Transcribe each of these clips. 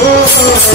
Oh,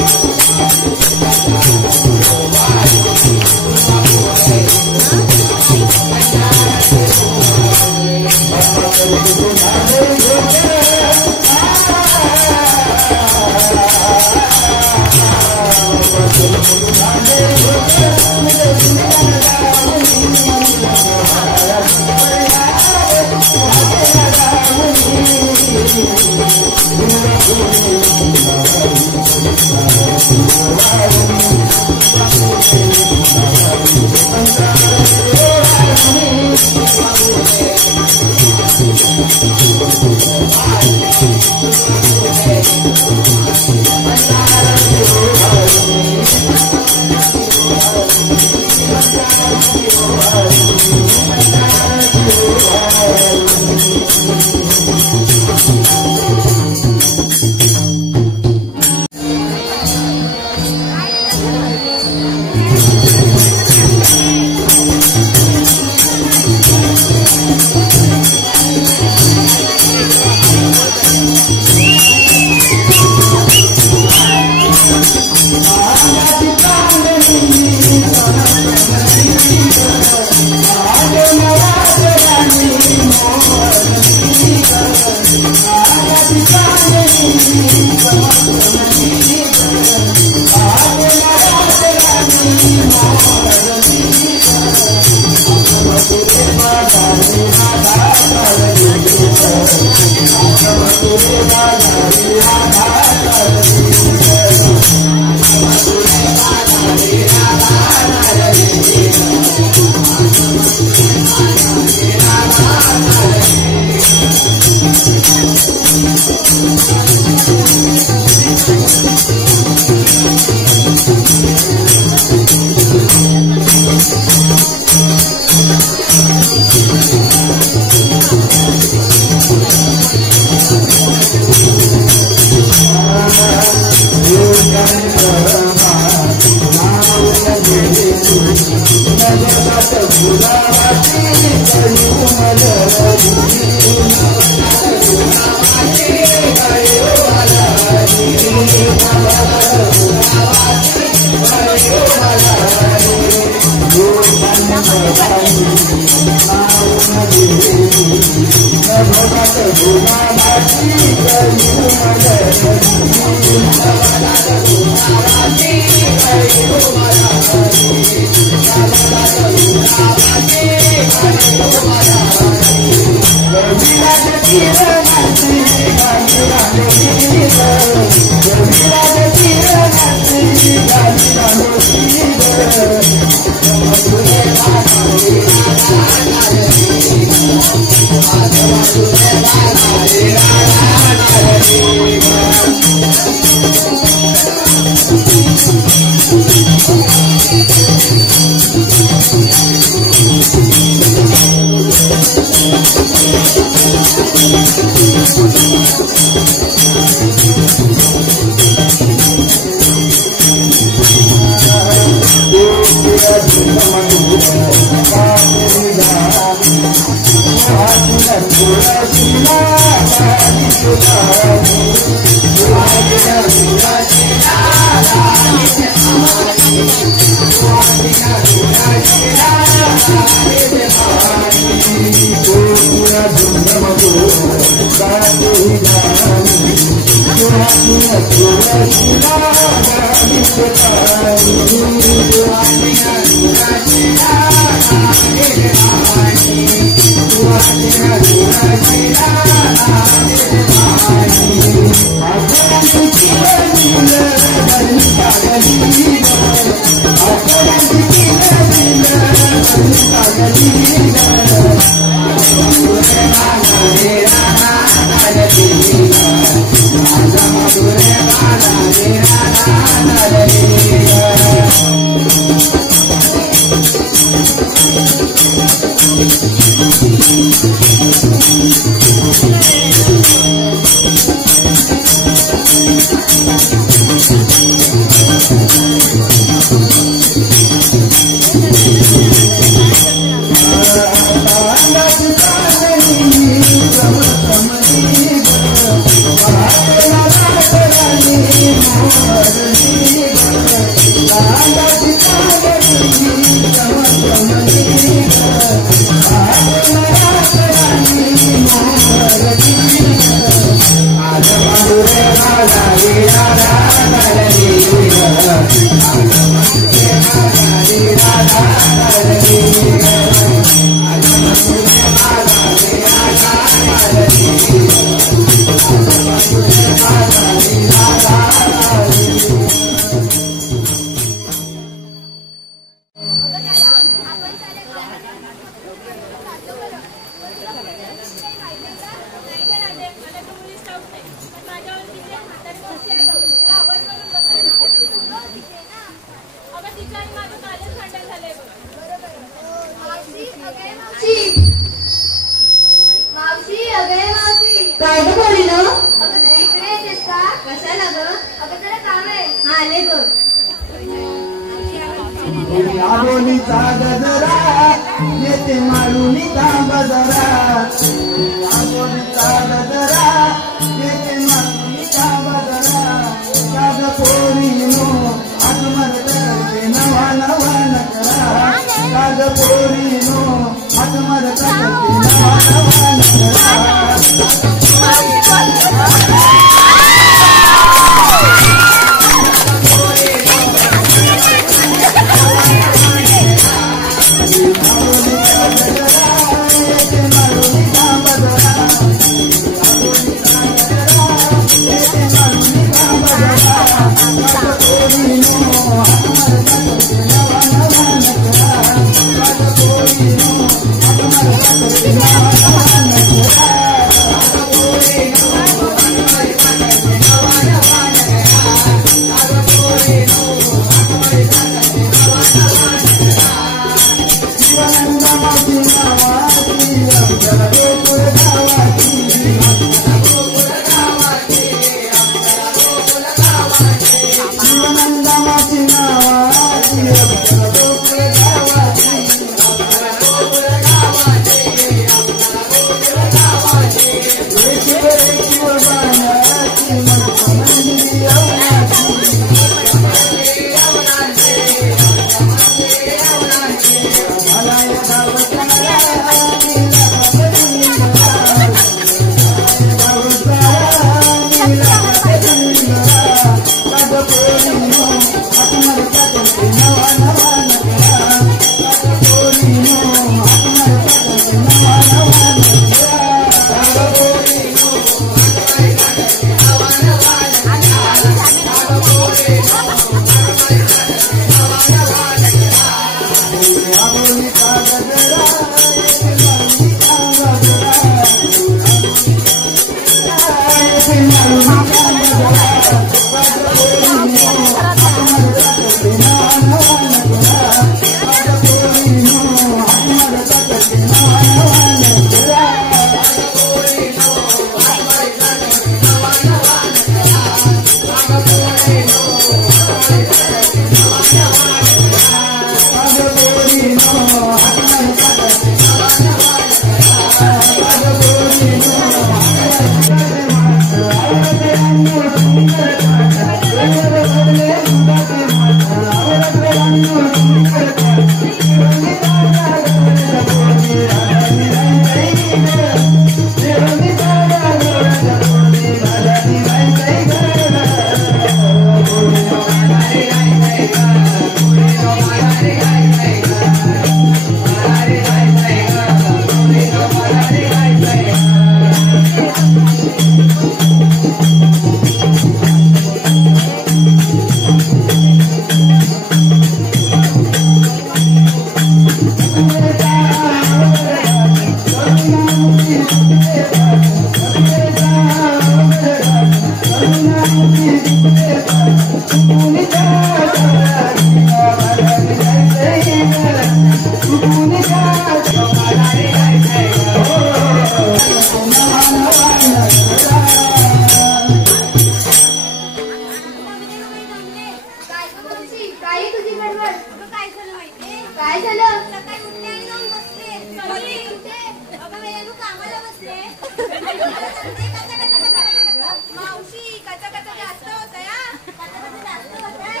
मावशी कचा कचा जास्त होतंय हा. कचा कचा जास्त होतंय.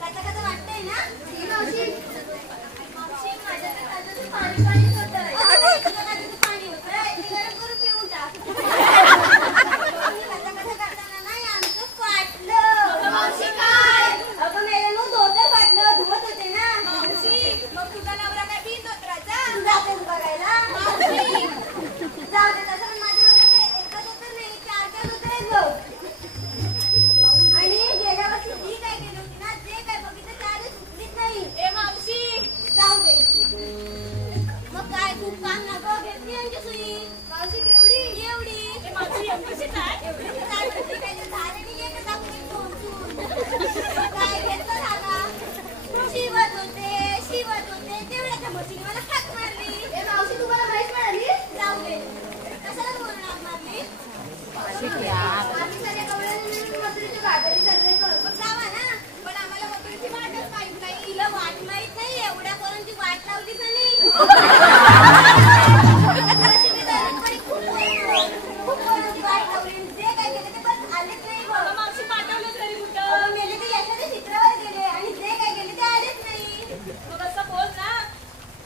कचा कचा वाटतंय ना मावशी. मावशी माझ्या काचाचं पाणी पाणीच होतंय. काचाचं पाणी होतंय ते गरम करून पिऊन टाक. कचा कचा करताना नाही आमचं फाटलं. मावशी काय अगं मेल्यानं धोतर फाटलं धुवत होते ना मावशी. मग तुझा नवरा काय बिन धोतराचा जाते बघायला मावशी. जाऊ दे तसं पण माझ्या नवरा काय एकच होतं नाही 4-4 होतं बघ. आणि गेल्या वर्षी ही काय केली होती ना जे काय बघितलं त्याआधी सुटलीच नाही. ए मावशी जाऊ दे. मग काय खूप काम ना गं घेतली यांची सुई मावशी. केवढी एवढी मावशी एवढीशी काय एवढी काय होती काय झाडाने एक दाखवून ठेवून काय घेतलं दादा. शिवत होते तेवढ्याच्या मशीन मला हात मारली. ए मावशी तुम्हाला माहित मिळाली. जाऊ दे कशाला बोलणार मारली. आम्ही सगळ्या कवळ्यांनी मिळून मजुरीची बाजारी चाललोय बघ. मग जावा ना पण आम्हाला मजुरीची वाटच माहित नाही. तिला वाट माहित नाही एवढ्या पोरांची वाट लावलीच नाही. खूप पोरांची वाट लावली जे काय केले ते पण आलेच नाही बघ. मावशी पाठवलं तरी कुठं मेले ते याच्या चित्रावर गेले आणि जे काय केले ते आलेच नाही. मग असं बोल ना.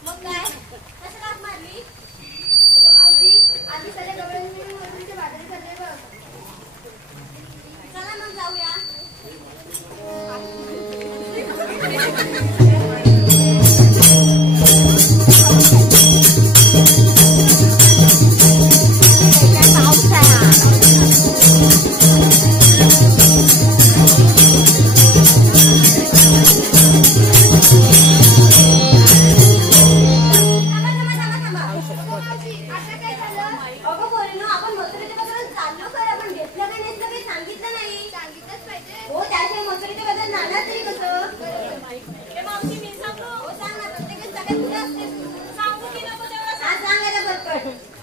मग काय कसं लाग मारली. मावशी आम्ही सगळ्या गवळ्यांनी मिळून मजुरीच्या बाजारी चाललोय बघ. चला मग जाऊया.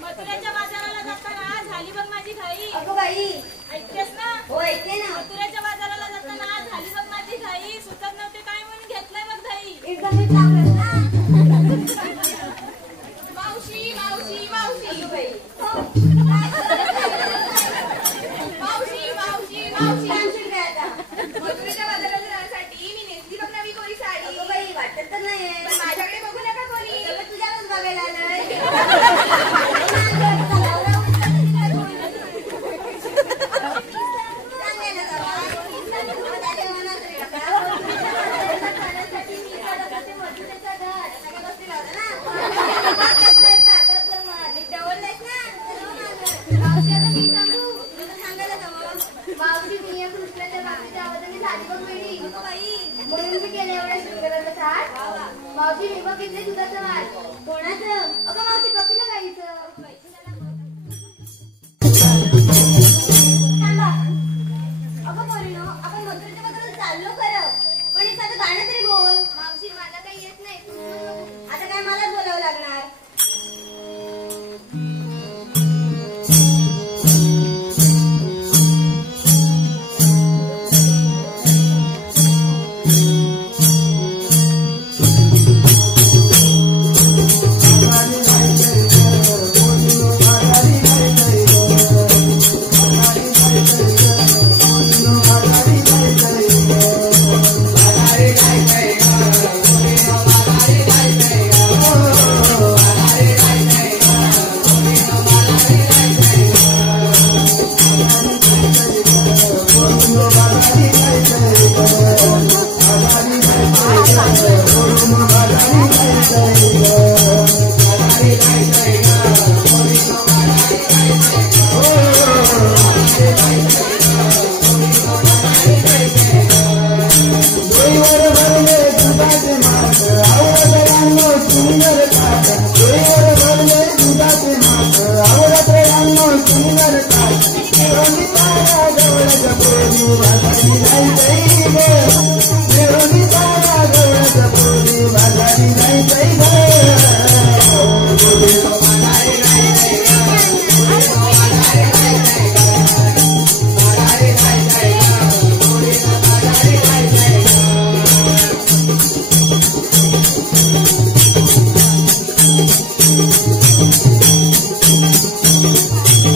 मथुऱ्याच्या बाजाराला जाताना झाली बघ माझी घाई. अगं बाई ऐकतेस ना. हो ऐकते ना. मथुऱ्याच्या बाजाराला जाताना झाली बघ माझी घाई. सुचत नव्हते काय म्हणून घेतलंय बघ घाई. एकदम मावशी मावशी मावशी बाई मावशी मावशी मावशी मथुऱ्याच्या बाजाराला जाण्यासाठी मी नेसली बघ नवी कोरी साडी. बाई वाटत तर नाही माझ्याकडे बघू नका कोणी. तुझ्याकडे बघायला आलंय. मावशी मी बघितले दुधाचं माल. कोणाचं अगं मावशी कपिला गाईचं. थांबा अगं पोरीनो आपण मथुरेच्या बाजारात चाललो खरं पण एखादं गाणं तरी बोल. मावशी मला काही येत नाही. आता काय मलाच बोलावं लागणार.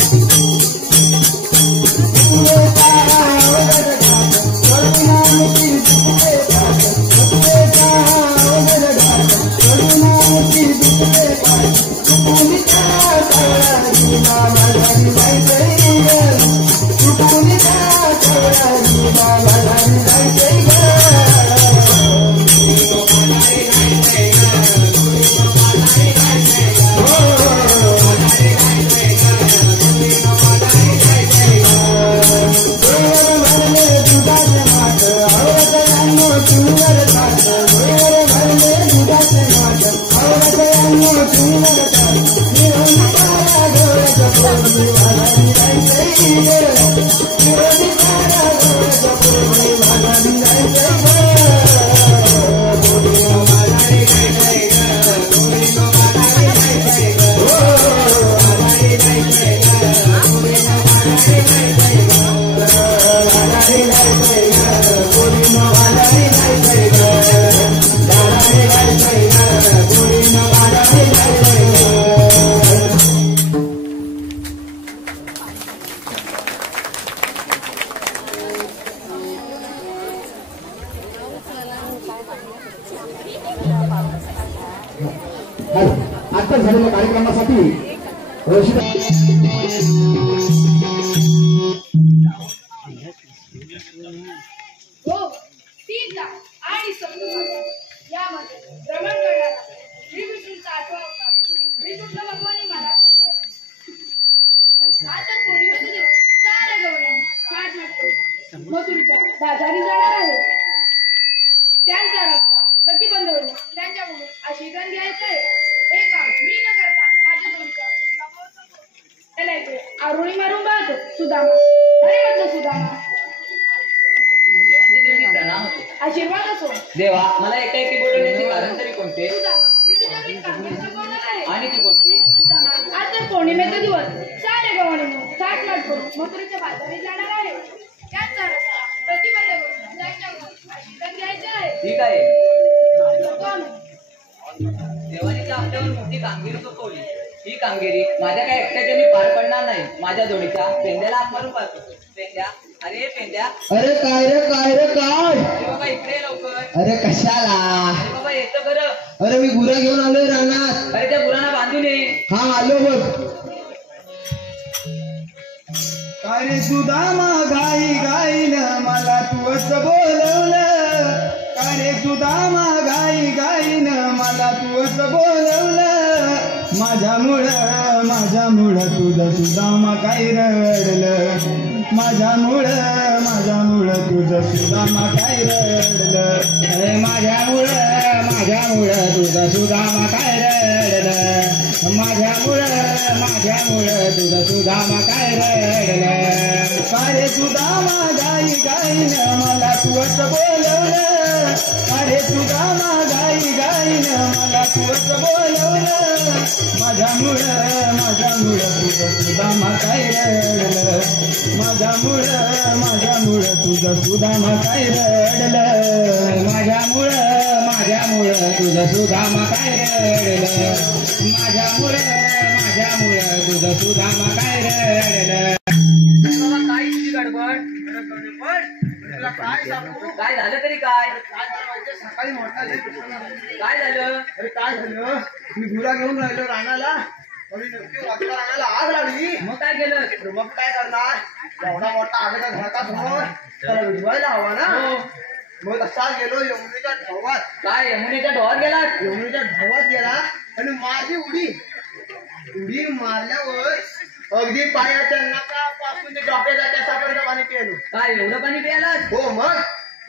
Thank you. आता झालेल्या कार्यक्रमासाठी आणि यामध्ये भ्रमण करणारा श्री विष्णूचा आठवा अवतार श्री कृष्ण भगवानी मला आता पौर्णिमेचा दिवस सारे गवळ्यांनी घाट घाट मथुरेच्या बाजारी जाणार आहे. त्यांचा रस्ता प्रतिबंध होईल त्यांच्याकडून आशीर्वाद घ्यायचंय. हे काम मी न करता माझ्या दोनच्या त्याला इकडे आरुणी मारून पाहतो. सुदामा अरे म्हटलं सुदामा आशीर्वाद असो. देवा मला एकाएकी बोलवण्याचे कारण तरी कोणते मी तुझ्याकडे कामगिरी संपवणार आहे. आणि ती कोणती? आज तर पौर्णिमेचा दिवस सारे गव्हाणे म्हणून थाट माट करून मथुरेच्या बाजारी जाणार आहे. त्यांचा रस्ता प्रतिबंध करून त्यांच्याकडून आशीर्वाद घ्यायचे आहे. ठीक आहे. देवाने तर आपल्यावर मोठी कामगिरी सोपवली. ही कामगिरी माझ्या काय एकट्याच्याने पार पडणार नाही. माझ्या जोडीच्या पेंद्याला हात मारून पाहतो. पेंद्या अरे पेंद्या. अरे काय रे काय रे काय. अरे बाबा इकडे लवकर. अरे कशाला. अरे बाबा येतं बरं. अरे मी गुरा घेऊन आलोय रानात. अरे त्या गुरांना बांधून ये. हा आलो बघ. काय रे सुदामा गाई गाईन मला तूच बोलवलं. काय रे सुदामा गाई गाईन मला तूच बोलवलं. माझ्यामुळं तुझं सुदामा काय रडलं. माझ्यामुळं तुझं सुदामा काय रडलं. अरे माझ्यामुळं तुझं सुदामा काय रडलं. माझ्यामुळं तुझं सुदामा काय रडलं. काय सुदामा गाई गाईन मला तूच बोलवलं. अरे सुदामा गाई गाईन मला तूच बोलवलं. माझ्यामुळं तुझं सुदामा काय रडलं. माझ्यामुळं तुझं सुदामा काय रडलं. माझ्यामुळं तुझं सुदामा काय रडलं. माझ्यामुळं तुझं सुदामा काय रडलं. काय तुझी गडबड. काय झालं तरी काय. सकाळी मोठा काय झालं. अरे काय झालं. मी गुरा घेऊन राहिलो रानाला. रानाला आग लागली. मग काय केलं. मग काय करणार. एवढा मोठा आग घरासमोर त्याला विझवायला हवा ना. मग तसा गेलो यमुनेच्या ढवात. काय यमुनेच्या ढवात गेला. यमुनेच्या ढवात गेला आणि मारली उडी मारल्यावर अगदी पायाच्या नकापासून ते डोक्याच्या त्याच्यापर्यंत पाणी पिलो. काय एवढं पाणी प्यायला. हो मग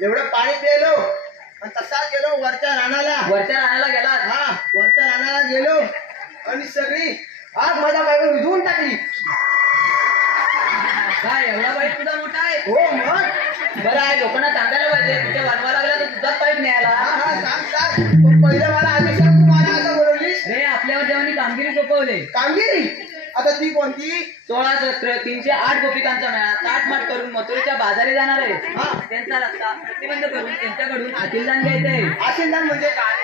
एवढं पाणी पिलो आणि तसाच गेलो वरच्या रानाला. वरच्या रानाला गेला. हा वरच्या रानाला गेलो आणि सगळी आग माझ्या बायको विझवून टाकली. काय एवढा पाईप तुझा मोठा आहे. हो मग बरं आहे. लोकांना सांगायला पाहिजे. तुझ्या वाढवा लागला तर तुझाच पाईप न्यायला. हा सांग पण पहिलं मला आधी सांग तू मला असं बोलवलीस. रे आपल्यावर जेव्हा कामगिरी सोपवले. कामगिरी आता ती कोणती. 16 सत्र 308 गोपिकांचा मेळा ताटमाट करून मथुरेच्या बाजारी जाणार आहे. त्यांचा रस्ता प्रतिबंध करून त्यांच्याकडून आशीर्वाद घ्यायचंय. आशीर्वाद म्हणजे काय.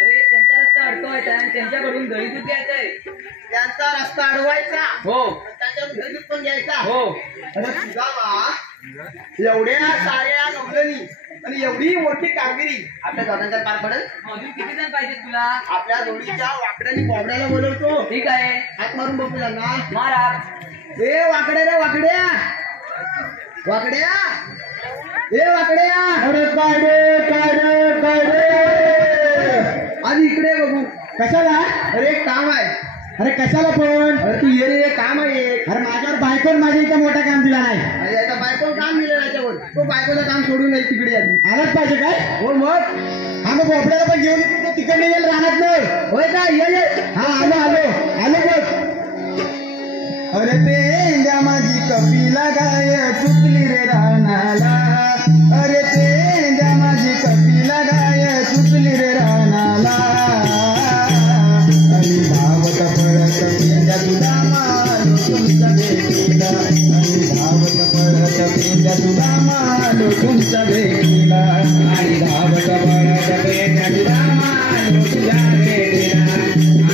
अरे त्यांचा रस्ता अडकवायचा आणि त्यांच्याकडून दही दूध घ्यायचंय. त्यांचा रस्ता अडवायचा. हो. त्याच्यावर दही दूध पण घ्यायचा. हो. अरे सुदामा एवढ्या साऱ्या गवळणी आणि एवढी मोठी कामगिरी आपल्या दोघांच्यात पार पडेल. अजून किती जण पाहिजे तुला? आपल्या जोडीच्या वाकड्यानी बोबड्याला बोलवतो. ठीक आहे, हात मारून बघूया ना. मारा. ए वाकड्या रे वाकड्या, वाकड्या, ए वाकड्या. अरे काय रे काय रे काय रे. आधी इकडे बघू. कशाला? अरे काम आहे. अरे कशाला पण? अरे तू ये रे, काम आहे. अरे माझ्यावर बायकोन माझ्या इथं मोठं काम दिला नाही. अरे आता बायकोन काम दिलं त्याच्यावर. तो बायकोचं काम सोडून नाही तिकडे आली. आलाच पाहिजे काय? हो मग. हा मग बोबड्याला पण घेऊन येतो. तिकडे येईल राहणार नाही. होय का? ये. हा आलो आलो आलो बघ. अरे पेंड्या माझी कपिला गाय सुटली रे रानाला. अरे पेंड्या माझी कपिला गाय सुटली रे रानाला. आणि धावत पळत पेंड्या तुला मालो तुमच्या भेटीला. आणि धावत पळत पेंड्या तुला मालो तुमच्या भेटीला. आणि धावत पळत पेंड्या तुला मालो तुझ्या भेटीला.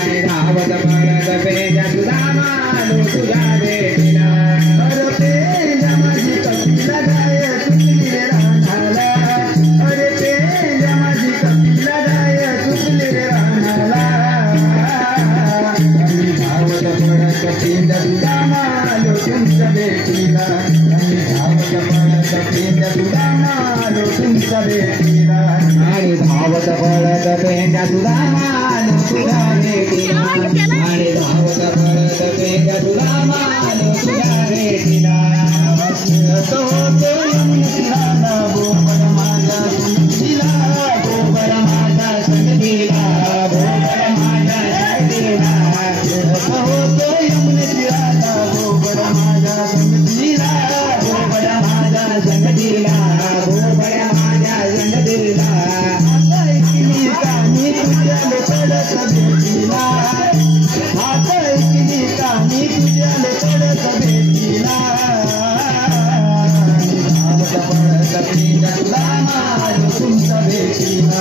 आणि धावत पळत पेंड्या तुला मालो तुझ्या भेटीला. अरे पेंड्या माझी कपिला गाय सुटली रे रानाला. अरे पेंड्या माझी कपिला गाय सुटली रे रानाला. आणि धावत पळत पेंड्या तुला मालो तुमच्या भेटीला. आणि धावत पळत पेंड्या तुला मालो तुमच्या भेटीला. आणि धावत पळत पेंड्या तुला मालो तुझ्या भेटीला. आणि धावत पळत पेंड्या तुला मालो तुझ्या भेटीला. असं होतं यमुनेला बोबड माझ्या संगतीला. बोबड माझ्या संगतीला. बोबड माझ्या संगतीला. असं होतं यमुनेला बोबड माझ्या संगतीला. बोबड माझ्या संगतीला. बोबड माझ्या संगतीला. आता ऐकली का मी तुझ्या पडत भेटीला. आता ऐकली का मी तुझ्या पडत भेटीला. धावत पळत पेंड्या तुला मालो तुमच्या भेटीला.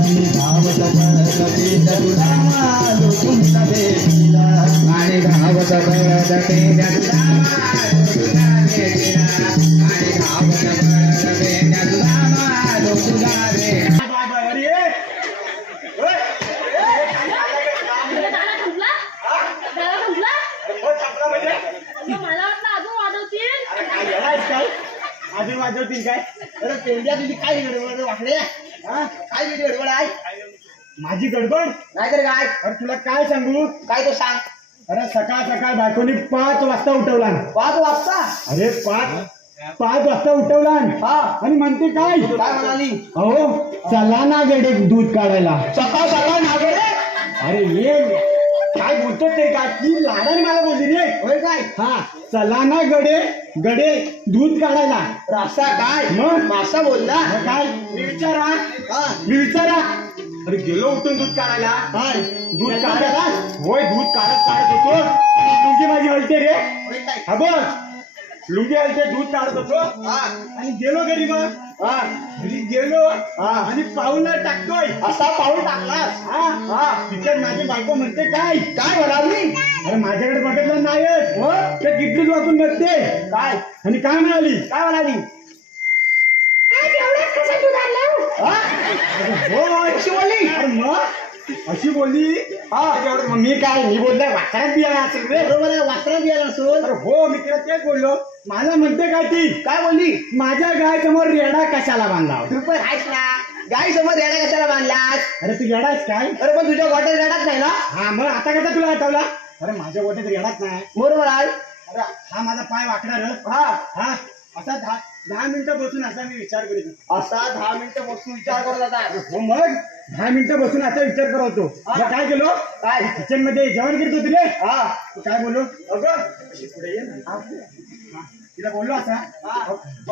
आणि धावत पळत पेंड्या तुला मालो तुमच्या भेटीला. आणि धावत पळत पेंड्या तुला मालो तुझ्या भेटीला. आणि धावत पळत पेंड्या तुला मालो तुझ्या भेटीला. अजून वाजवतील काय? अरे पेंड्या तुझी काय गडबड वाकडे? काय तुझी गडबड आहे? माझी गडबड नाही तर काय? अरे तुला काय सांगू? काय तो सांग. अरे सकाळ सकाळ बायकोनी 5 वाजता उठवला. 5 वाजता? अरे 5 वाजता उठवला. हा आणि म्हणते काय? काय म्हणाली? अहो चला ना गडे दूध काढायला. सकाळ सकाळ ना गडे? अरे ये काय बोलतो ते काय? ती लाडाने मला बोलली रे. होय काय? हा चला ना गडे गडे दूध काढायला. रास्ता काय? मग मासा बोलला काय? मी विचारा. अरे गेलो उठून दूध काढायला. दूध काढायला? होय दूध काढत होतो. लुंगी माझी हलते रे. हा बघ लुंगी हलते. दूध काढत होतो आणि गेलो घरी. मग घरी गेलो आणि पाऊल टाकतोय. असा पाऊल टाकलास? हा तिथे माझी बायको म्हणते काय? काय म्हणाली? अरे माझ्याकडे बघितलं नाहीच. ते किटलीत वाचून बघते काय. आणि काय म्हणाली? काय म्हणाली? हो अशी बोलली. अरे मग अशी बोलली. मग मी काय? मी बोलल्या वासरात बियाला असेल रे. बरोबर आहे वासरात बियाला असेल. अरे हो मी तिला तेच बोललो. मला म्हणते काय ती? काय बोलली? माझ्या गाय समोर रेडा कशाला बांधला? तू पण आहेस ना. गाय समोर रेडा कशाला बांधलास? अरे तू येडाच काय? अरे पण तुझ्या गोट्यात रेडाच नाही ना. हा मग आता कसा तुला आठवला? अरे माझ्या गोट्यात रेडाच नाही. बरोबर आहे. अरे हा माझा पाय वाकडा र. हा असा 10 मिनिटं बसून असा मी विचार करीत. असा 10 मिनिटं बसून विचार करत होता? हो मग 10 मिनिटं बसून असा विचार करत होतो. काय केलो? काय किचन मध्ये जेवण करीत होती रे. काय बोललो? अगं अशी पुढे ये ना. तिला बोललो असा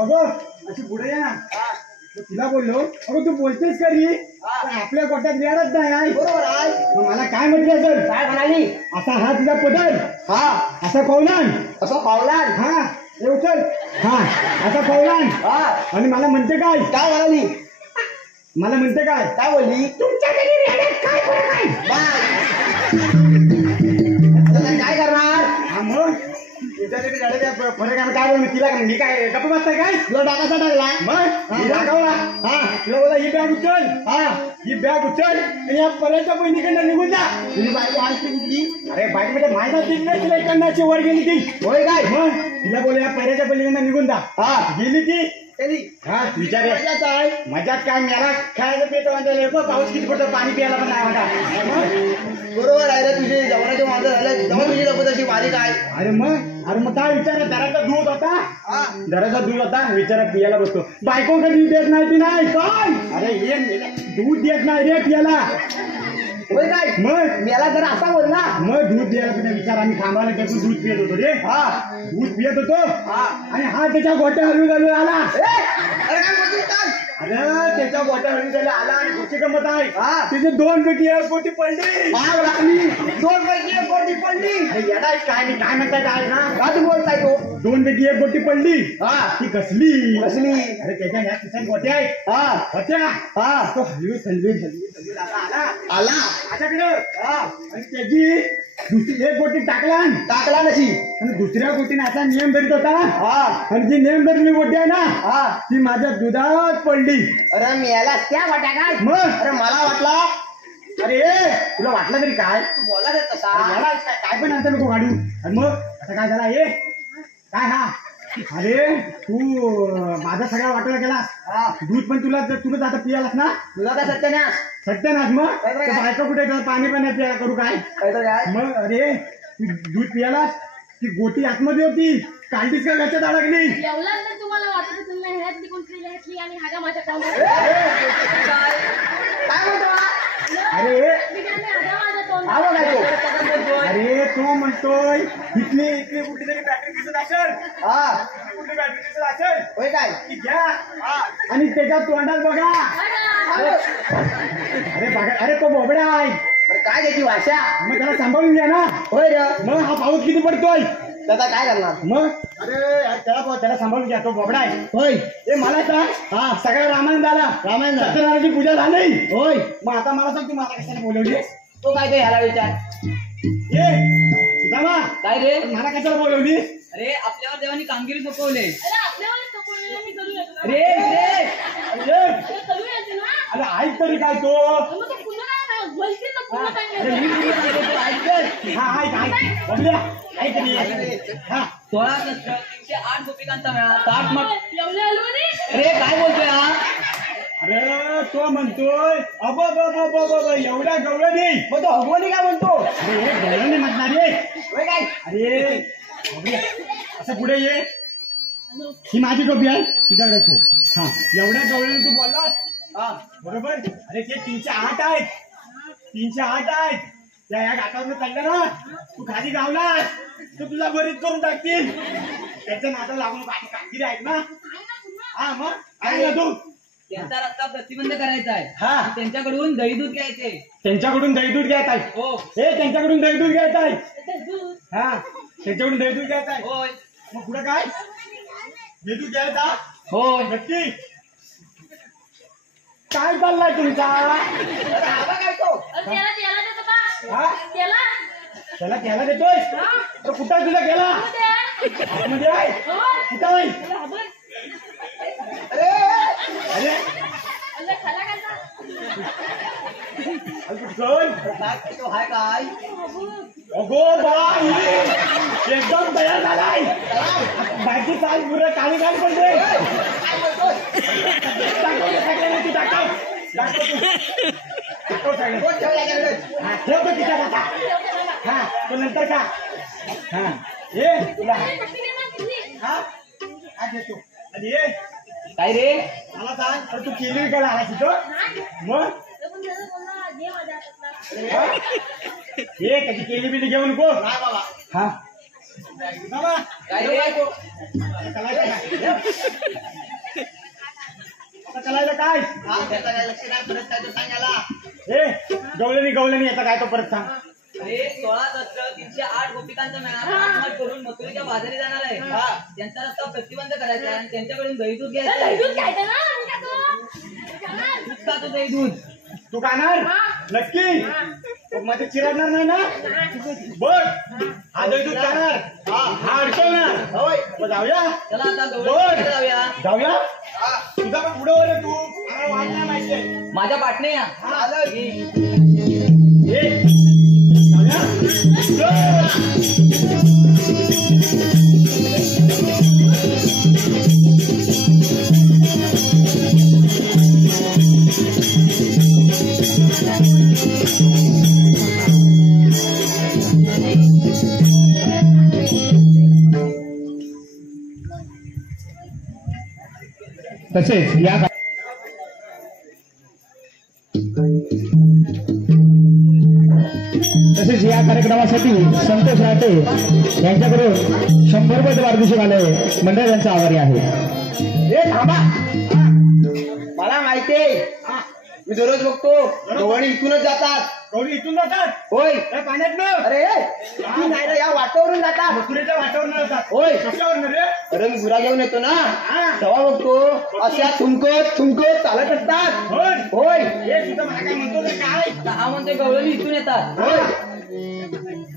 अगं अशी पुढे ये ना. तिला बोललो अगं तू बोलतेस का री? आपल्या गोट्यात रेडच नाही. बरोबर आहे. मला काय म्हटली असेल? काय म्हणाली? असा हा तिचा पदर. असा पावलान. असा पावलान. हा उचल. हा असा पावलान. आणि मला म्हणते काय? काय म्हणाली? मला म्हणते काय? काय बोलली? तुमच्या घरी रेड्यात काय फरक आहे? काय करणार? मग तुझ्यासाठी झालं त्या फरक आम्ही काय बोलू तिला मी काय गप्प बसताय काय तुला टाकायचा टाकला मग मी दाखवला तुला बोला ही बॅग उचल ही बॅग उचल आणि या पर्यंत बहिणीकडनं निघून जा तुझी बायको आज कुठली अरे बायको मध्ये माहिती दिली नाही तिला इकडनाची वर गेली ती होय काय मग तिला बोला या पर्याच्या बहिणीकडनं निघून जा गेली ती हा विचार मजात काय मला खायचं पेट वाजायला पाऊस किती पडतो पाणी प्यायला पण नाही वाटा बरोबर आहे रे तुझे जवळचे माझं झालं जवळ तुझी नको तशी बारीक आहे अरे मग काय विचार दराचा दूध होता दराचा दूध होता विचारात पियाला बसतो बायको कधी देत नाही ती नाही काय अरे हे दूध देत नाही रे पियाला होय काय मग याला जर असा बोल ना मग दूध द्यायला तुझा विचार आम्ही खांबाला त्यातून दूध पियत होतो रे दूध पियत होतो आणि हा त्याच्या गोट्या हलू घालू आला अरे काय बोलतोस काय अरे त्याच्या गोट्या हलू घालू आला आणि गोष्टी गमत आहे तिथे 2 पैकी 1 गोटी पडली माग लागली 2 पैकी 1 गोटी पडली अरे येडाय काय मी काय म्हणताय काय ना का तू बोलताय तो 2 पैकी 1 गोटी पडली ती कसली अरे त्याच्या ह्या किसान गोट्या आहेत होत्या तो हलवी हलवी आला माझ्याकडे आणि त्याची दुसरी 1 गोटी टाकला नशी आणि दुसऱ्या गोटीने असा नियम धरीत होता आणि जी नियम धरली गोटी आहे ना ती माझ्या दुधात पडली अरे मी याला त्या वाट्या काय मग अरे मला वाटला अरे तुला वाटलं तरी काय तू बोला देत तसा याला काय पण आणता नको गाडू आणि मग आता काय झाला हे काय अरे तू माझा सगळा वाटायला गेलास दूध पण तुलाच आता पियालास ना तुला काय सत्यानाश मग बायका कुठे पाणी पण नाही प्यायला करू काय मग अरे तू दूध पियालास ती गोटी आतमध्ये होती कालटीच का गच्च्यात अडकली एवढा जर तुम्हाला वाटत असेल ना ह्यातली कोणतरी ह्यातली आणि हागा माझ्या तोंडात काय म्हणतो अरे हागा माझ्या तोंडात आवाज ऐकतो अरे तो म्हणतोय इथली कुठली तरी बॅटरी दिसत असेल कुठली बॅटरी दिसत असेल होय काय ती घ्या आणि त्याच्या तोंडात बघा अरे बघा अरे तो बोबडा आहे काय त्याची भाषा मग त्याला सांभाळून घ्या ना होय रे मग हा पाऊस किती पडतोय त्याचा काय करणार मग अरे त्याला सांभाळून घ्या तो बोबडा आहे होय हे मला सांग सगळा रामायण झाला सत्यनारायणाची पूजा झाली होय मग आता मला सांग तू मला कशाला बोलवली तो काय ते ह्याला विचार ये सीतामा काय रे मला कशाला बोलवली अरे आपल्यावर देवानी कामगिरी सोपवले अरे आपल्यावर कपडे मी करू येतो ना. अरे ते करू येते ना अरे ऐक तरी काय तो मग तो पुन्हा काय बोलतील ना पुन्हा अरे काय मी तुला सांगतो, ऐक तर. हा ऐक बघूया ऐक तरी हा 16 सत्र 308 गोपिकांचा मेळा 60 मग एवढे हलवणे अरे काय बोलतोय हा अरे तो म्हणतोय एवढ्या गवळणी मग तो हगवणी काय म्हणतो अरे गवळणी म्हणणार रे होय काय अरे बापरे. असं पुढे ये ही माझी टोपी आहे तुझ्याकडे ठेव हा एवढ्या गवळणी तू बोललास बरोबर अरे ते 308 आहेत 308 आहेत त्या या घाटावरून काढलं ना तू खाली गावलास तर तुला बरीच करून टाकतील त्याच्या नातं लागून काही कामगिरी आहेत ना हा मग काय ना तू त्यांचा रस्ता प्रतिबंध करायचा आहे हा त्यांच्याकडून दही दूध घ्यायचे त्यांच्याकडून दही दूध घ्यायचं आहे हो हे त्यांच्याकडून दही दूध घ्यायचं आहे दूध हा त्यांच्याकडून दही दूध घ्यायचं आहे होय मग पुढे काय दही दूध घ्यायचा होय नक्की काय चाललाय तुमचा काय तो त्याला त्याला देतो का हा त्याला त्याला देतोय हा तर कुठं आहे तुझा गेला द्या. आतमध्ये आहे हो. कुठं आहे त्याला हवं. अरे अरे खाला खायचा. कुठं काय तो हाय काय अगो बाई एकदम तयार झालाय बायची साल पुरं काळी काल पडते ठेवतो तिच्या आता हा तो नंतर का हा ये तुला अरे नक्की दे ना किती. हा हा देतो आणि ये काय रे मला सांग अरे तू केली का आला तिथं मग ते पण त्याला बोलला, घे माझ्या हातातला. ये त्याची केली बिली घेऊ नको नाही बाबा हा बाबा काय रे करायला काय त्याचा काय लक्ष नाही परत काय तो सांगायला हे गवळणी आता काय तो परत सांग अरे 16 सत्र 308 गोपिकांचा मेळा पाठमाट करून मथुरेच्या बाजारी जाणार आहे त्यांचा रस्ता प्रतिबंध करायचा आहे आणि त्यांच्याकडून दही दूध दही घ्यायचं दूध घ्यायचं ना मी का तू? खाणार. दूध का तो दही दूध तू खाणार नक्की मध्ये चिरडणार नाही ना बघ हा दूध जाणार हा अडकवणार होय मग जाऊया चला आता बोल. गवळणी जाऊया जाऊया तुझा पण पुढे वर तू आम्हाला वाट नाही माहितीये माझ्या पाटणे या ये जाऊया तसेच या कार्यक्रमासाठी संतोष राटे यांच्याकडून 100 रुपये पारितोषिक आले मंडळ यांचा आभारी आहे. ए थांबा मला माहितीये मी दररोज बघतो गवळणी इथूनच जातात कवडी इथून जातात होय काय पाण्यात ना अरे इथून नाही रे, या वाटावरून जातात मथुरेच्या वाटावर जातात होय कशावर रे अरे मी गुरा घेऊन येतो ना तेव्हा बघतो अशा थुंकत चालत असतात होय होय हे सुद्धा मला काय म्हणतो रे काय आता हा म्हणतोय गवळणी इथून येतात होय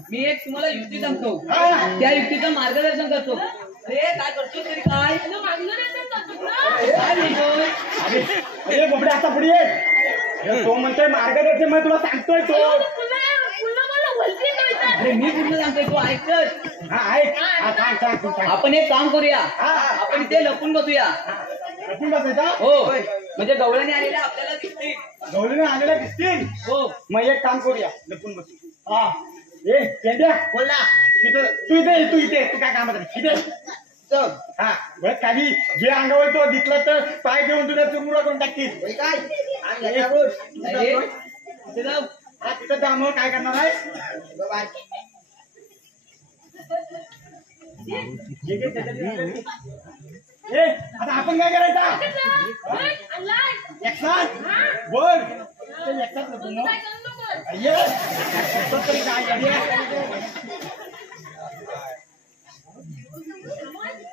मी एक तुम्हाला युक्ती सांगतो हा. त्या युक्तीचं मार्गदर्शन करतो. अरे काय करतो तरी काय काय म्हणतोय अरे अरे बोबडे आता पुढे ये अरे, तो म्हणतोय मार्गदर्शन मी तुला सांगतोय तो अरे मी पूर्ण सांगतोय तू ऐकत हा ऐक हा सांग सांग तू सांग आपण एक काम करूया हा. आपण इथे लपून बसूया लपून बसायचा हो म्हणजे गवळणी आलेल्या आपल्याला दिसतील गवळीने आलेल्या दिसतील हो मग एक काम करूया लपून बसू हा ए केंद्या बोल ना तू इथे तू काय कामात आहे? इथे चल हा बस खाली जे अंगावर तो दिसला तर पाय देऊन तुला चुरमुरा करून टाकतील होय काय आणि एक- याच्यावर अरे, इथे जाऊ. हा तिथं त्यामुळे काय करणार आहे बाबा, ए आता आपण काय करायचं एकसाथ बोल ते एकसाथ नको मग. ये एकसाथ तरी काय idea?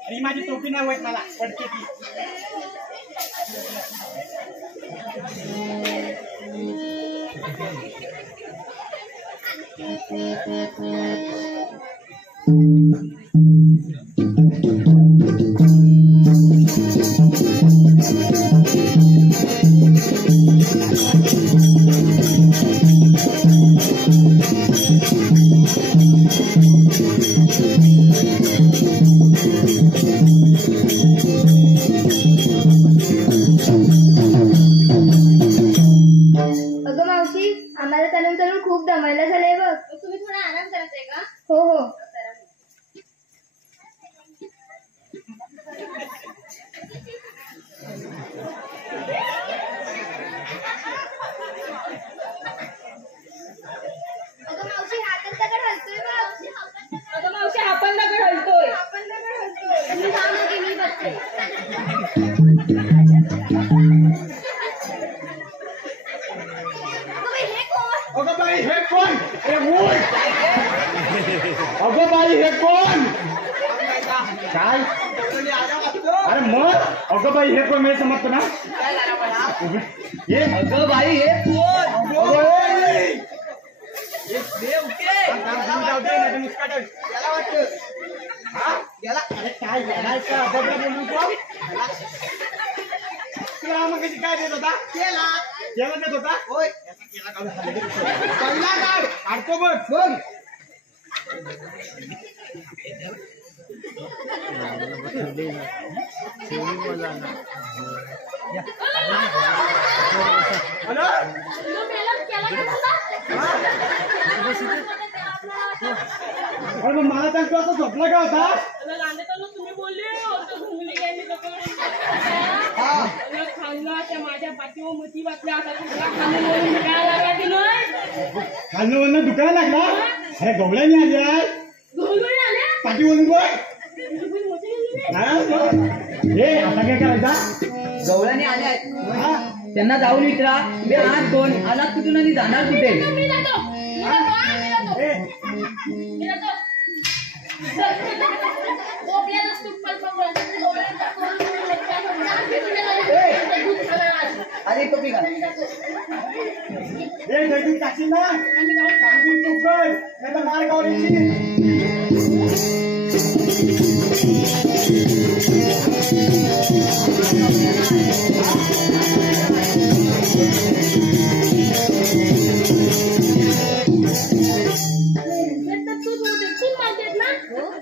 अरे माझी टोपी नाही होत मला पडते ती अगं मावशी आम्हाला चालून चालून खूप दमायला झालंय बघ. तुम्ही थोडा आराम करायचंय का? हो हो. अगं मावशी हातात दगड हलतोय बघ. अगं मावशी आपण दगड हलतोय. तुम्ही जा मागे, मी बघते. अगं बाई हे कोण ए उठ अगं बाई हे कोण काय अरे मग अगं बाई हे कोण मी समजतो ना ये अगं बाई हे कोण अगं बाई. हे उठे जाऊ दे, नाही तर मुस्काट आहे. याला वाटतं हा? याला अरे काय येणार अभद्र बोलू तो तुला मग कशी काय देत होता केला जेवण देत होता होय पहिला काढ काढतो बघ बघ हॅलो अरे मग मला सांगतो असं झोपला का होता तुम्ही बोलले हा खाल्ला त्या माझ्या पाठीवर मती वाचल्या आता तुला खाल्लं काय लागला नाही खाल्लं वरनं दुखायला लागला अरे गवळ्यानी आल्या घोलून आल्या पाठीवरून बोल तुम्ही मोठी गेली हा, मग. ए आता काय करायचा गवळणी आल्या आहेत हा? त्यांना जाऊन विचारा मी आज दोन आलात कुठून आणि जाणार कुठे मी जातो ए, मी जातो गोप्याला स्तूप पण आणि टोपी घाल. हे दगडी टाकशील ना कांगीर तू कर नाही तर मार गावरीची. तू मारतेस ना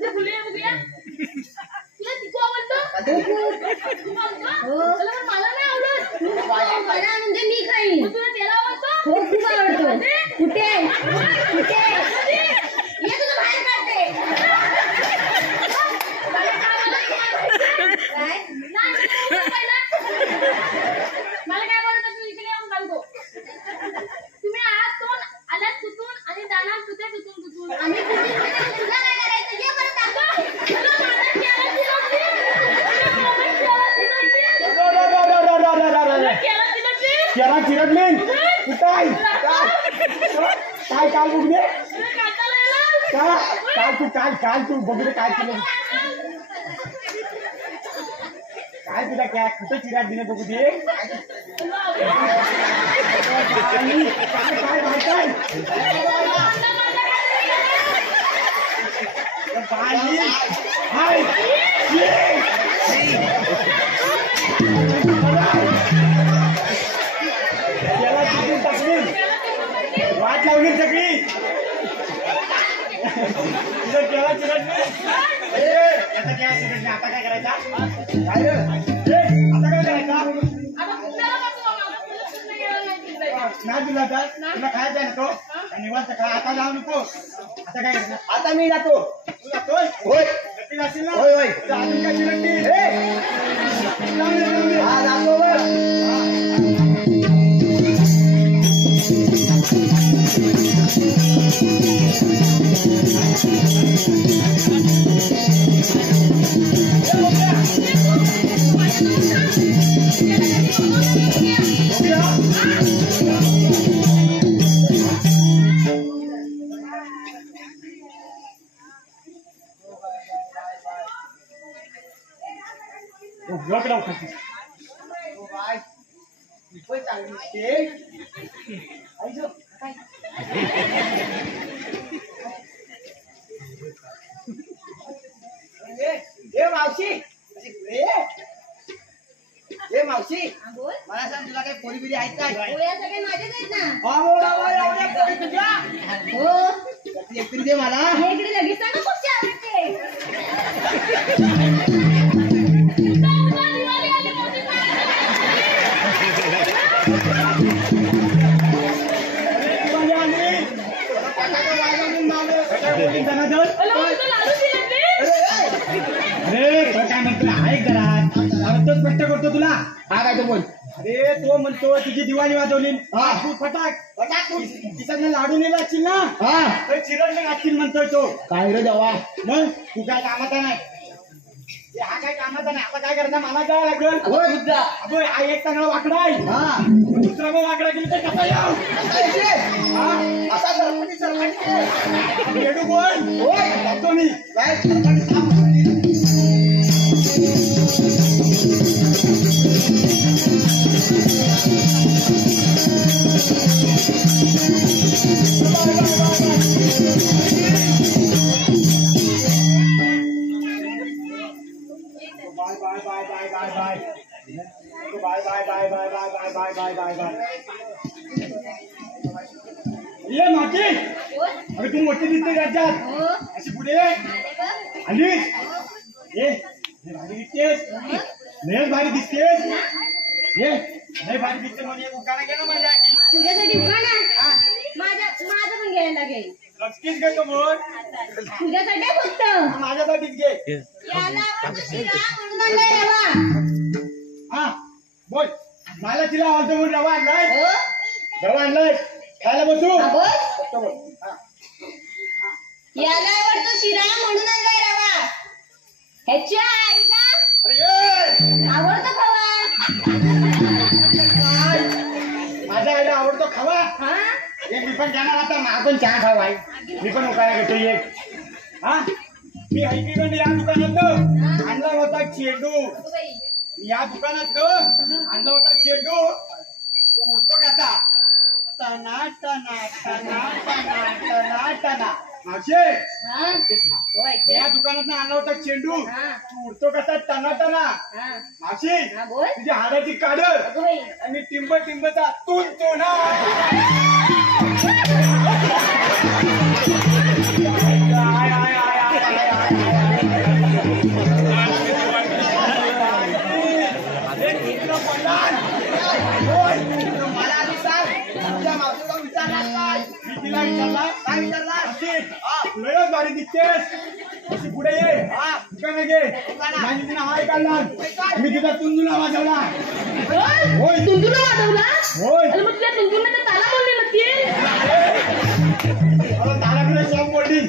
ते फुले बघूया तुला तिकू आवडतं तू आवडतं मला नाही आवडत मला म्हणजे मी खाईन. तुला त्याला आवडतं हो खूप आवडतो. कुठे कुठे ये तुला बाहेर काढते. काय मला काय बोलत तू इकडे येऊन सांगतो तुम्ही आहात तोंड आल्यात कुठून आणि जाणार तुझे तुझून आम्ही तुला काय करायचं ये परत दाखव. केला चिरडली कुठाय काय काल बघू दे काल तू काल तू बघू दे काय केलं काय तुला काय कुठं चिराट दिले बघू दे त्याला तिथून टाकली वाट लावली सगळी तुला केला चिरटली आता काय चिरटली आता काय करायचा काय आता काय करायचा नाही दिला तर तुला खायचं आहे ना तो निवांत खा आता जाऊ नको आता काय करायचं आता मी जातो. तू जातोय होय गट्टी जाशील ना होय होय. अजून काय चिरटली हा जातो बरं. चांगली मावशी ए मावशी बोल. मला सांग तुला काही पोरी बिरी आहेत काय? पोळ्या सगळे माझ्याच आहेत ना. एवढ्या पोरी तुझ्या? हो ती एकटी दे मला. हे इकडे लगेच सांगा खूप आवडते. अरे तो काय म्हणतो ऐक जरा अर्थ स्पष्ट करतो तुला हा काय तो बोल. अरे तो म्हणतो तुझी दिवाळी वाजवली तू फटाक तिच्यातनं लाडू नेला असतील ना हा तर चिरडले असतील म्हणतोय तो काय रे देवा. मग तू काय कामाचा नाही हा काय कामाचा नाही आता काय करणार मला काय लागेल होय बुद्धा. अगं हा एक चांगला वाकडा आहे हा दुसरा मग वाकडा गेली तर कसा याव असा सरपंच सरपंच येडू बोल होय जातो मी काय सरपंच थांब. ये माती अरे तू मोठी दिसते राज्यात हो अशी पुढे आले बघ. आलीस ये भारी दिसतेस लयच भारी दिसतेस ये लय भारी दिसते म्हणजे उखाणा घे ना माझ्या आधी तुझ्यासाठी उखाणा माझं पण घ्यायला लागेल. नक्कीच घेतो बोल तुझ्यासाठी फक्त माझ्यासाठीच घे याला आवडतो शिरा म्हणून आणलाय रवा. हा बोल मला तिला आवडतो म्हणून रवा आणलाय हो रवा आणलाय खायला बसू हा, बोल. फक्त बोल हा. याला आवडतो शिरा म्हणून आणलाय रवा. ह्याच्या आईला अरे ये आवडतो खवा. माझ्या आईला आवडतो खावा हा एक मी पण जाणार आता आपण चहा खावा आहे मी पण उखाणा घेतो एक हा मी ऐकीकडे या दुकानात आणला होता चेंडू अगं बाई. या दुकानात आणला होता चेंडू तो उडतो कसा टना टना टना टना टना टना मावशे हा हो ऐकते या दुकानात आणला होता चेंडू हा तू उडतो कसा टना टना हा मावशी हा बोल तुझी हाडाची काढ अगं बाई आणि टिंब टिंबचा तून तो ना मला आधी सांग तुझ्या मावशीला विचारणार काय मी तिला विचारला काय विचारणार लयच भारी दिसतेस अशी पुढे ये दुकानात घे माझी तिने हाय काढला मी तिचा तुंदून आवाज आला होय तुंतुन वाजवला होय अरे मग तुला तुंतुन तर ताला बोलले नक्की मला ताराकडे शॉप बोलली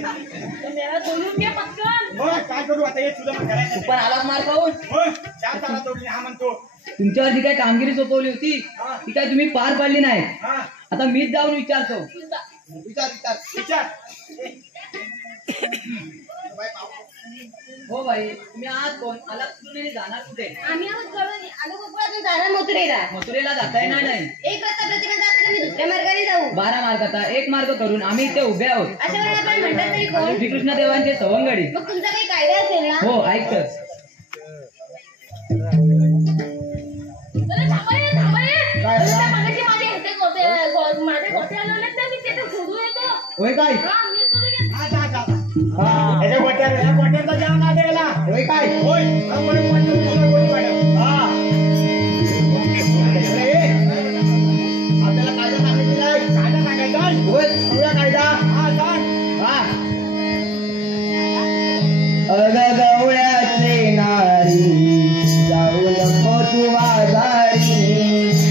मेरा बोलून घे पटकन होय काय करू आता हे तुझं मग करायचं पण आलाच मार खाऊन होय चार तारा तोडली हा म्हणतो तुमच्यावर जी काही कामगिरी सोपवली होती ती काय तुम्ही पार पाडली नाही हा आता मीच जाऊन विचारतो विचार विचार विचार हो भाई तुम्ही आज कोण आला कुठून जाणार कुठे आम्ही आलो कोकणातून जाणार मथुरेला मथुरेला जाता येणार नाही एक रस्ता प्रतिमा जात मी दुसऱ्या मार्गाने जाऊ 12 मार्गाचा एक मार्ग करून आम्ही इथे उभे आहोत अशा वेळेला आपण म्हणतात तरी कोण श्रीकृष्ण देवांचे सवंगडी मग तुमचा काही कायदा असेल ना हो ऐकतच अरे थांबा रे थांबा रे अरे त्या मागाशी माझे माझे गोटे आले तर मी तिथे शोधून येतो होय काय हा मी तुला घेतो हा जा जा याच्या गोट्याचा जेवण ना द्यायला होय काय होय हा बरं पडलं गोळी मॅडम हा आपल्याला कायदा सांगितलेला आहे कायदा सांगायचा होय तुझा कायदा हा सांग हा अग गवळ्याचे नारी जाऊ नको तू वाजारी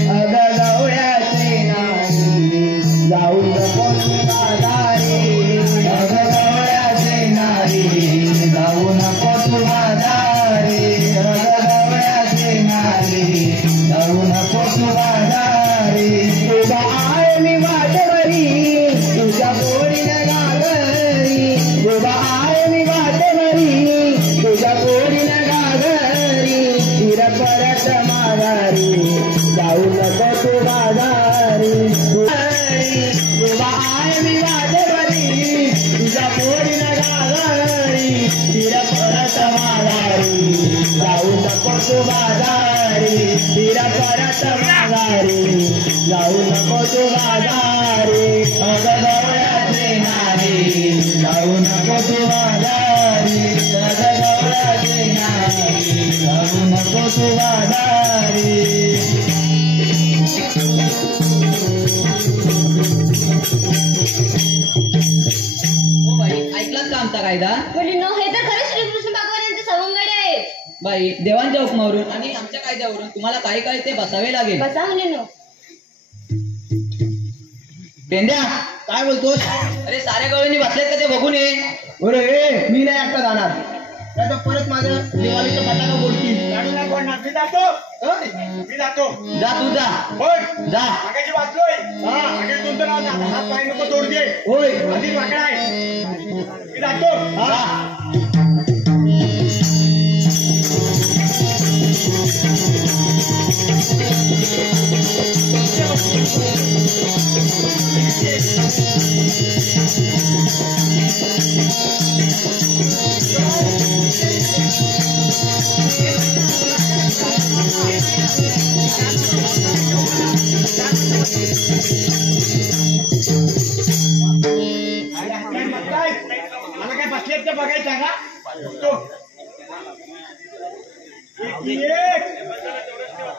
अग गवळ्याचे नारी जाऊ नको तू वाजारी अग गवळ्याचे नारी जाऊ नको तू वाजारी अग गवळ्याचे नारी जाऊ नको तू वाजारी तुझा आहे मी वाटवरी तुझ्या पोरीनं गागरी तुझा आहे मी वाटवरी तुझ्या पोरीनं गागरी फिर परत माघारी जाऊ नको तू बाजारी तुझा आहे मी वाटवरी तुझ्या पोरीनं गागरी फिर परत माघारी जाऊ नको तू बाजारी फिर परत माघारी जाऊ नको तू बाजारी अग गवळ्याचे नारी जाऊ नको तू बाजारी अग गवळ्याचे नारी जाऊ नको तू बाजारी हो बाई ऐकलात का आमचा कायदा मुलींनो हे तर खरंच श्रीकृष्ण भगवान यांचे सवंगडी आहेत बाई देवांच्या हुकमावरून आणि आमच्या कायद्यावरून तुम्हाला काही काळ ते बसावे लागेल बसा मुलींनो पेंद्या काय बोलतोस अरे साऱ्या गवळणी बसलेत का ते बघून ये अरे मी नाही आता जाणार त्याचा परत माझं दिवाळीचं फटाका बोलतील गाडी नाही पडणार मी जातो मी जातो जा तू जा होय जा मागाची वाचलोय मागे तुमचं नाव ना हात पाय नको तोड दे होय आधी वाकडा आहे मी जातो मला काय बसले ते बघायचं का तो एक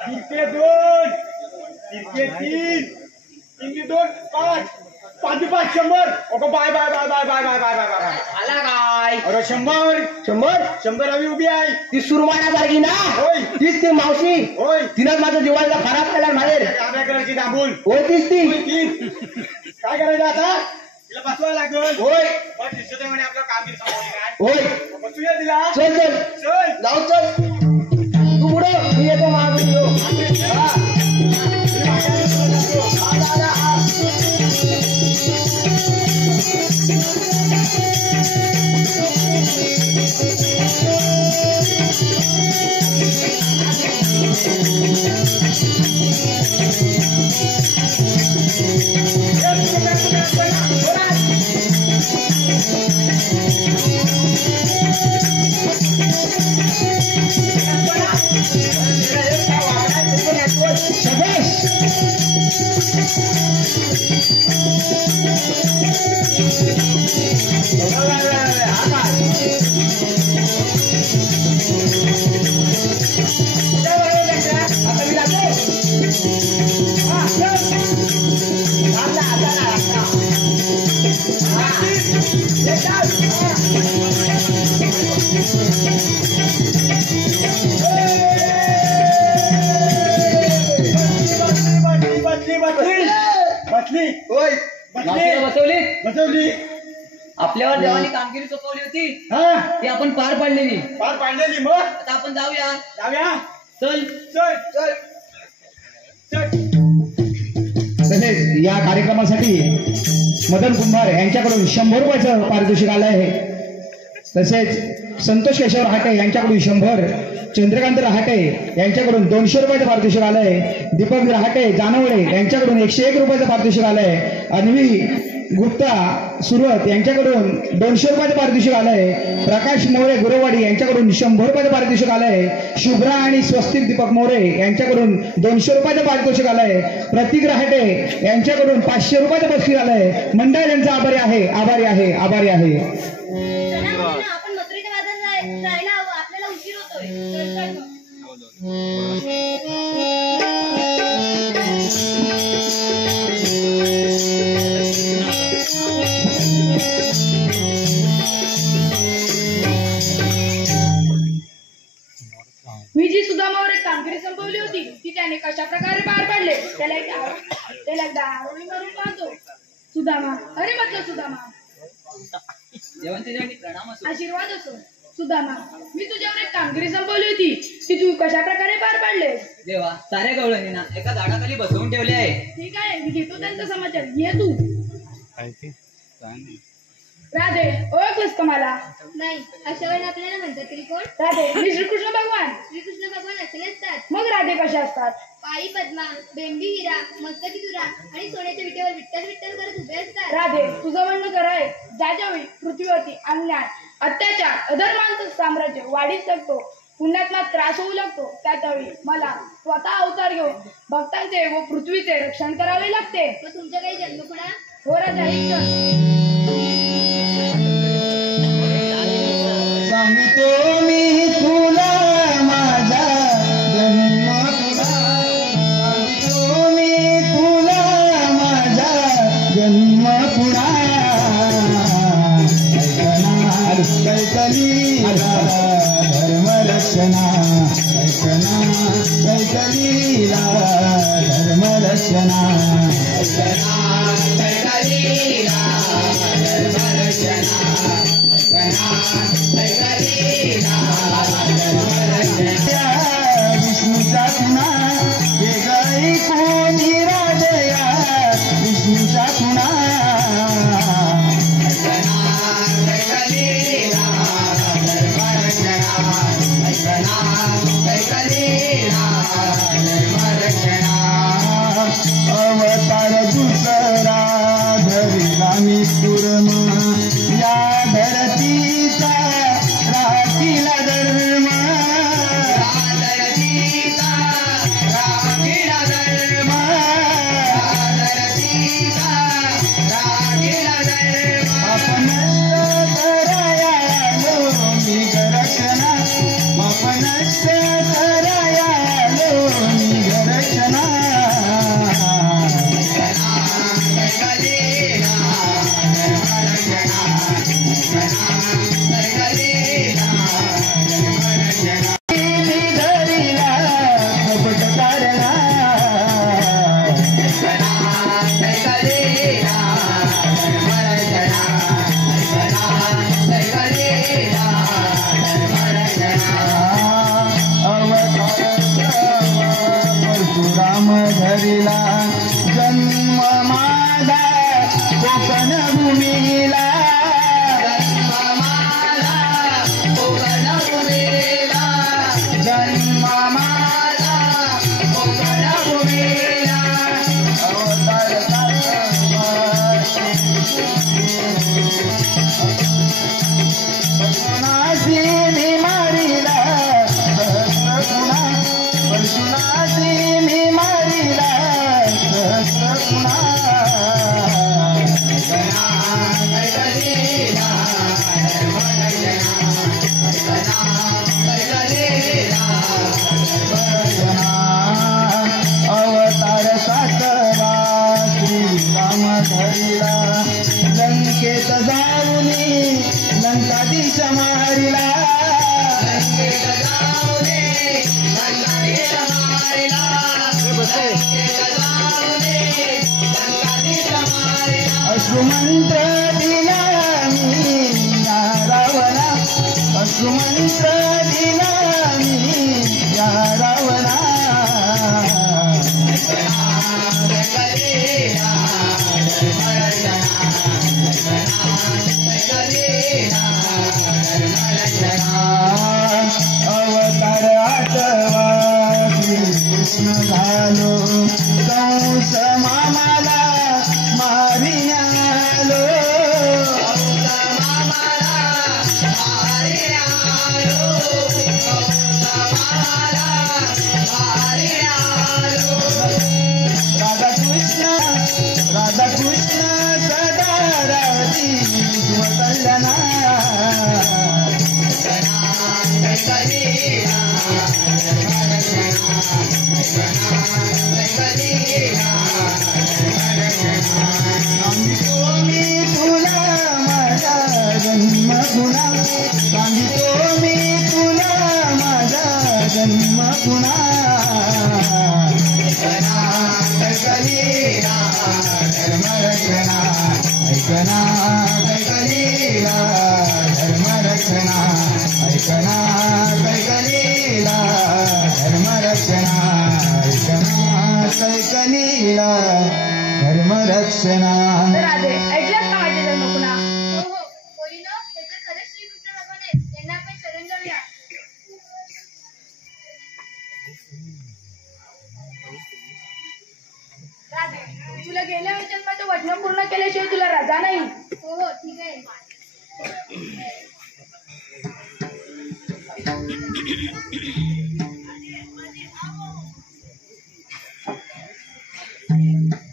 तिरके दोन तिरके तीन दोन पाच 5 okay bye bye bye bye bye bye bye bye bye आला काय अरे 100 अवी उभी आहे ती सुरवाण्यासारखी ना होय तीच ती मावशी होय तिनंच माझं दिवाळीला खराब केला बाहेर डाव्या कलरची दाबून होय तीच ती काय करायचं आता तिला बसवायला लागल होय पण दिसत म्हणे आपलं कामगिरी संपवली काय होय बसूया तिला चल चल चल जाऊ चल तू पुढं मी येतो मागून येऊ हा मावशीला बसवली बसवली. आपल्यावर देवानी कामगिरी सोपवली होती हा ती आपण पार पाडलेली. पार पाडलेली. मग आता आपण जाऊया. जाऊया. चल. चल चल चल. तसेच या कार्यक्रमासाठी मदन कुंभार यांच्याकडून 100 रुपयाचं पारितोषिक आलं आहे. तसेच संतोष केशव रहाटे यांच्याकडून 100, चंद्रकांत रहाटे यांच्याकडून 200 रुपयाचं पारितोषिक आलंय. दीपक रहाटे जानवडे यांच्याकडून 101 रुपयाचं पारितोषिक आलंय. अन्वी गुप्ता सुरत यांच्याकडून 200 रुपयाचं पारितोषिक आलंय. प्रकाश मोरे गुरवाडी यांच्याकडून 100 रुपयाचं पारितोषिक आलंय. शुभ्रा आणि स्वस्तिक दीपक मोरे यांच्याकडून 200 रुपयाचं पारितोषिक आलंय. प्रतीक रहाटे यांच्याकडून 500 रुपयाचं बक्षीस आलंय. मंडळ यांचा आभारी आहे, आभारी आहे, आभारी आहे. आपण मथुरेच्या बाजारात जायला हवं, आपल्याला उशीर होतोय. चल, चल मग. मी जी सुदामावर एक कामगिरी संपवली होती ती त्याने कशा प्रकारे पार पाडले त्याला एकदा आरोळी मारून पाहतो. सुदामा, अरे म्हटलं सुदामा, प्रणाम असो. आशीर्वाद असो. सुदामा, मी तुझ्यावर एक कामगिरी संपवली होती ती तू कशा प्रकारे पार पाडले? देवा, साऱ्या गवळणींना एका झाडाखाली बसवून ठेवले आहे. ठीक आहे, मी घेतो त्यांचा समाचार. ये तू. राधे, ओळखलंस का मला? नाही, अशा वेळेला आपल्याला म्हणतात तरी कोण? राधे, मी श्रीकृष्ण भगवान. श्रीकृष्ण भगवान असले असतात. मग राधे कशा असतात? पायी पद्मा, बेंबी हिरा, मस्तकी तुरा आणि सोन्याच्या विटेवर विठ्ठल विठ्ठल करत उभे असतात. राधे, तुझं म्हणणं खरं आहे. ज्यावेळी पृथ्वीवरती अन्याय, अत्याचार, अधर्मांचं साम्राज्य वाढीस लागतो, पुण्यात्मा त्रास होऊ लागतो, त्यावेळी मला स्वतः अवतार घेऊन भक्तांचे व पृथ्वीचे रक्षण करावे लागते. मग तुमच्या काही जन्मकुणा? हो राजा, ऐक. सांगतो मी तुला माझा जन्मकुणा, सांगतो मी तुला माझा जन्मकुणा. कैकलीला धर्मरक्षणा, ऐकना कैकलीला धर्मरक्षणा, कैकलीला धर्मरक्षणा, विष्णूचा खुणा हे गाई कोणी राजया, विष्णूचा खुणा. अवतार दुसरा धरिला मी कुर्म, या धरतीचा राखीला धर्म, धरतीचा राखीला धर्म, धरतीचा राखीला धर्म. आपण कराया मी रक्षणा, आपण कंस दिला मी या रावणा अवतार आठवा कृष्ण झालो कंस मामाला मारियालो राधा कृष्ण सदा राधी कल्याणा सांगितो मी तुला माझा जन्म गुणा सांगितो मी तुला माझा जन्म गुणा कैकलीला धर्म रक्षणा ऐकना कैकलीला धर्म रक्षणा ऐकना कैकलीला धर्म रक्षणा ऐकना कैकलीला धर्म रक्षणा. राधे ऐकलंच का माझे जन्म पुन्हा? हो हो पोरीनो, हे तर खरंच श्रीकृष्ण भगवान आहेत. त्यांना आपण शरण जाऊया. राधे तुला गेल्या जन्माचं वचन पूर्ण केल्याशिवाय तुला रजा नाही. हो हो ठीक आहे. Thank you.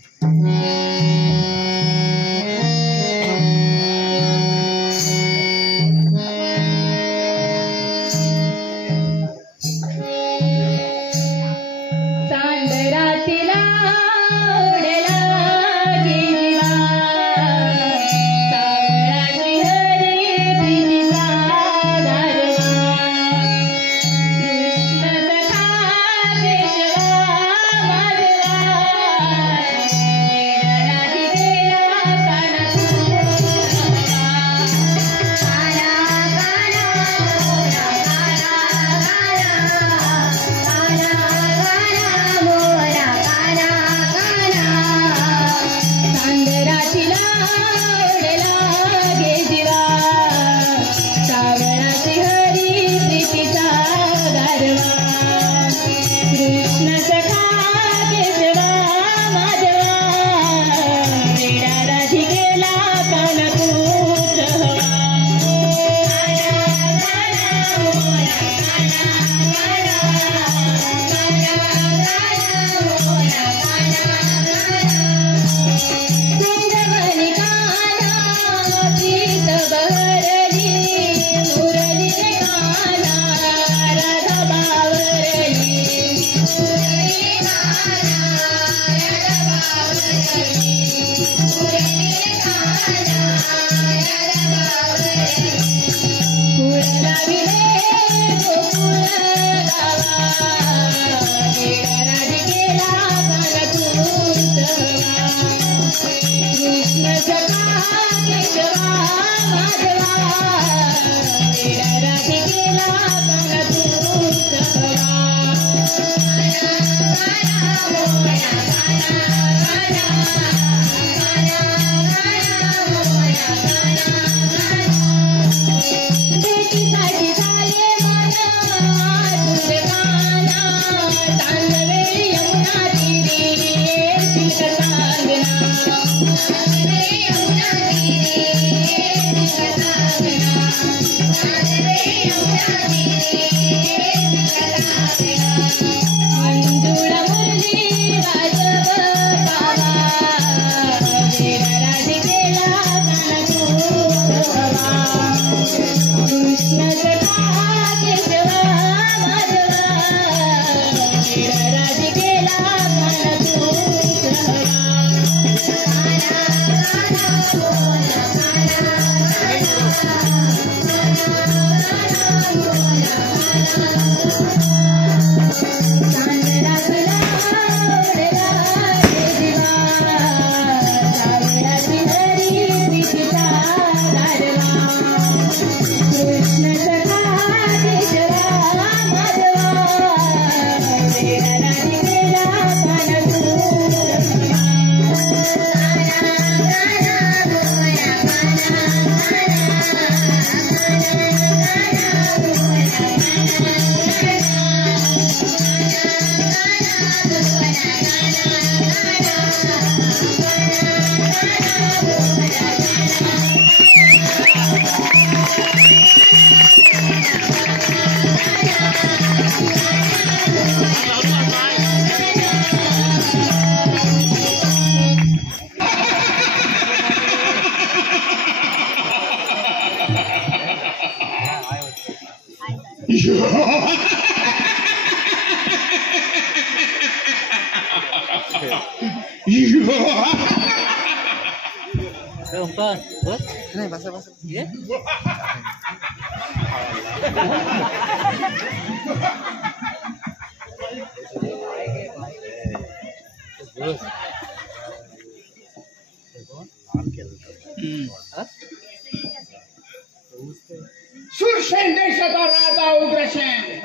सुरसेन देशाचा राजा उग्रसेन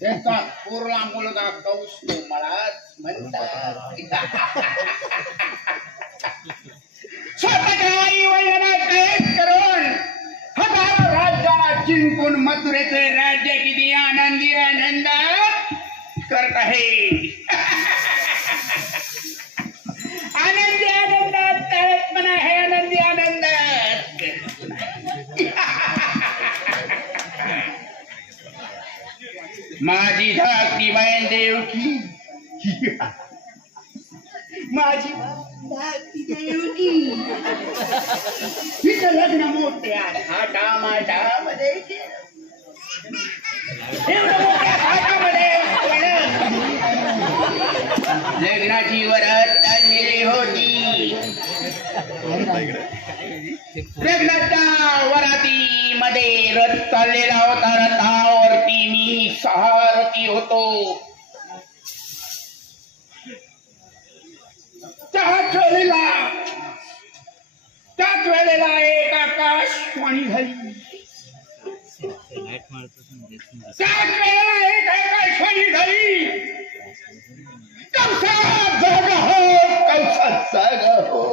त्यांचा थोरला मुलगा कौस तो मलाच म्हणतात. स्वतःच्या आई वडिलांना कैद करून हजारो राज्याला जिंकून मथुरेचे राज्य किती आनंदी आनंद करत आहे. आनंदी आनंदात करत पण आहे आनंदी आनंदात. माझी धाकटी बहीण देवकी माझी धाकटी देवकी तिचं लग्न मोठ्या थाटामाटामध्ये एवढं मोठ्या थाटामध्ये लग्नाची वरात चाललेली होती. लग्नाच्या वरातीमध्ये रथ चाललेला होता. रथावरती मी सारथी होतो. त्याच वेळेला एक आकाशवाणी झाली. त्याच वेळेला एक आकाशवाणी झाली. कौसा जागा हो, कौसा जागा हो.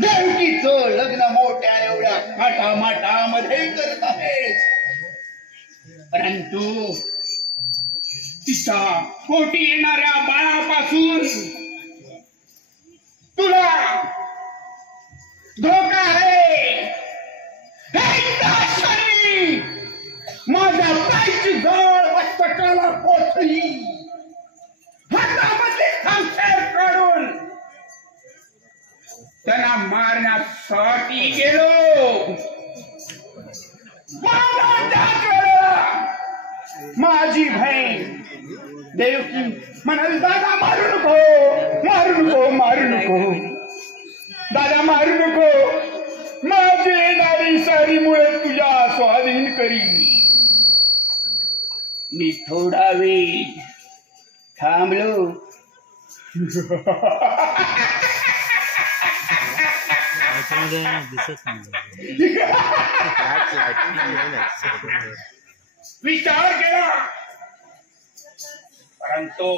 देवकीचं लग्न मोठ्या एवढ्या थाटामाटामध्ये करत आहे. परंतु तिच्या पोटी येणाऱ्या बाळापासून तुला धोका आहे. माझ्या पायची जवळ मस्तकाला पोचली. हातामध्ये खांबेर काढून त्यांना मारण्यासाठी गेलो. माझी बहीण देवकी म्हणाली, दादा मारू नको, मारू नको, मारू नको, दादा मारू नको. माझी येणारी साडीमुळे तुझ्या स्वाधीन करी. मी थोडा वेळ थांबलो. विचार केला, परंतु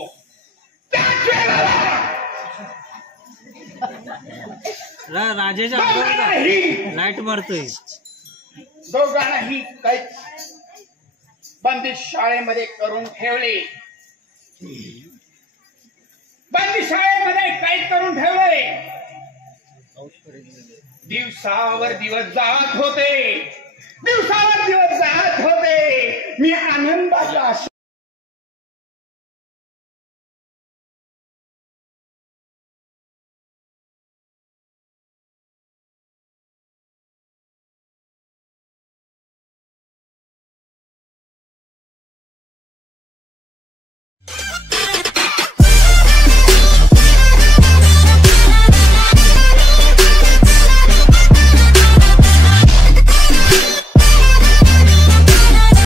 त्याच वेळेला राजाच्या लाईट मारतोय. दोघांनाही कैद बंदिश शाळेमध्ये करून ठेवले. बंदिश शाळेमध्ये कैद करून ठेवले. दिवसावर दिवस जात होते. दिवसावर दिवस जात होते. मी आनंदाच्या